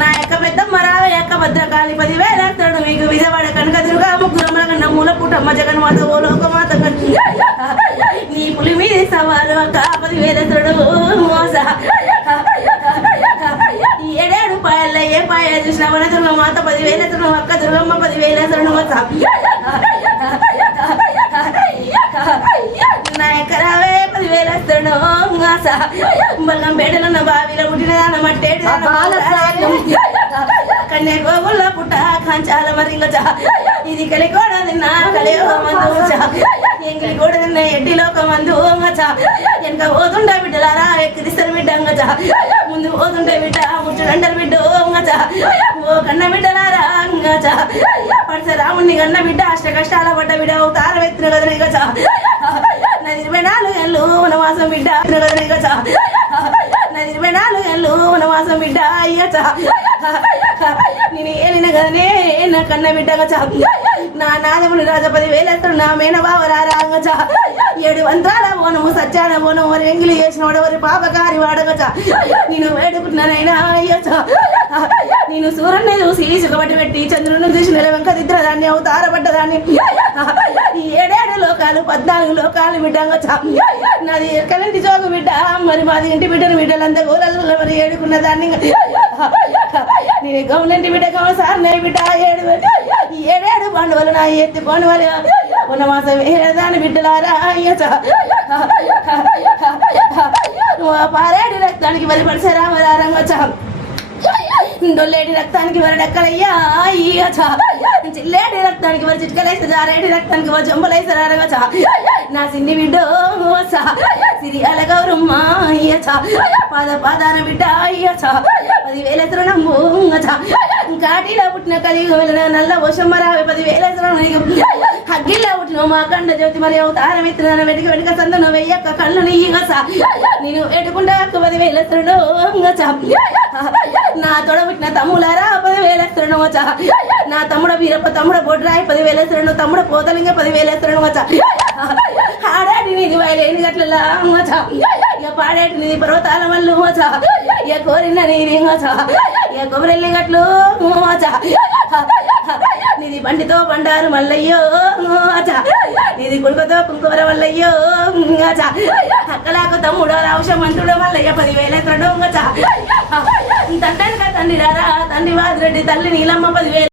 నా యొక్క పెద్దమ్మ రావ యొక్క భద్రకాళి 10,000 వేస్తాడు మీకు విజయవాడ కనకదుర్గా ముగ్గురమ్మల కన్నా మూల పుట్టమ్మ జగన్మాత ఓ లోకమాత నీ పులి మీద సవాలు అక్క 10,000 వేస్తాడు మోస ఏడేడు పాయల్లో ఏ పాయ చూసిన వన దుర్గమాత 10,000 వేస్తాడు అక్క దుర్గమ్మ 10,000 వేస్తాడు మోస నా యొక్క రావే 10,000 వేస్తాడు మోస బల్గం పేటలున్న బావిలో పుట్టిన మట్టేడు కన్నే గోగుల్లో పుట్ట కంచాల మరింగ ఇది కలికోడ తిన్నా కలియో మందు ఎంగిలి కూడా తిన్న ఎడ్డి లోక మందు వెనక పోతుండే బిడ్డలారా ఎక్కిరిస్తారు బిడ్డ ముందు పోతుంటే బిడ్డ ముచ్చుడండలు బిడ్డ ఓ కన్న బిడ్డలారా పడిస రాముడిని కన్న బిడ్డ అష్ట కష్టాల పడ్డ బిడ్డ తార ఎత్తిన కదనిగ నది 24 ఏళ్ళు వనవాసం బిడ్డ కదనిగ నది 24 ఏళ్ళు వనవాసం బిడ్డ అయ్యచ నేను ఏలిన కదనే నా కన్న బిడ్డగా నా నాదముని రాజ 10,000 వేస్తాడు నా మేన బావరాంగచ 7 వంత్రాల బోనము సత్యాన బోనం వరి ఎంగిలి చేసిన వాడవరి పాపకారి వాడగచ నేను వేడుకుంటున్నానైనా అయ్యచ నేను సూర్యుని చూసి సుఖపట్టి పెట్టి చంద్రుని చూసి నెలవంకదిద్ర దాన్ని అవతారపడ్డదాన్ని 7 లోకాలు 14 లోకాలు బిడ్డంగచ నాది ఎక్కడింటి జోగు బిడ్డ మరి మాది ఇంటి బిడ్డను బిడ్డలంతా గోలలో మరి ఏడుకున్న దాన్ని నేను గౌనంటి బిడ్డ గౌన సార్ నే బిడ్డ 7 పండుగలు నా ఎత్తి పండుగలు వనవాసం దాని బిడ్డలారా అయ్యచ పారేడు రక్తానికి మరి పడిసరా రంగచ డొల్లేటి రక్తానికి వరి డక్కలయ్యా అయ్యచ చిల్లేటి రక్తానికి వరి చిట్కలేసి జారేటి రక్తానికి వరి జంబలేసరారగచ నా సిన్ని బిడ్డ సిరియాల గౌరమ్మ అయ్యచ పాదాన బిడ్డ అయ్యచ 10,000 వేస్తాడు కాటిలో పుట్టిన కలిగి నల్ల వశమ్మరా 10,000 వేస్తాడు హగ్గిల్లో పుట్టిన మా కండ జ్యోతి మరి అవతారం ఎత్తున వెనుక సందను వెయ్యక్క కళ్ళు నీగస నేను ఎటుకుంటా 10,000 వేస్తాడు నా తోడ పుట్టిన తమ్ములారా 10,000 వేస్తాడు నా తమ్ముడ వీరప్ప తమ్ముడ బొడ్రాయి 10,000 వేస్తాడు తమ్ముడ పోతలింగ 10,000 వేస్తాడు ఆడాటి నీది వైలేని గట్ల ఇక పాడేటి నీది పర్వతాల మల్లు ఇక కోరిన నీది ఇక కొబ్బరెల్లి గట్లు నీది బండితో బండారు మల్లయ్యో నీది కుడుకతో కుంకుమర మల్లయ్యో అక్కలాకు తమ్ముడో రావుషమంతుడో మల్లయ్య 10,000 వేస్తాడు తండ్రి తండ్రి రారా తండ్రి వాదిరెడ్డి తల్లి నీలమ్మ 10,000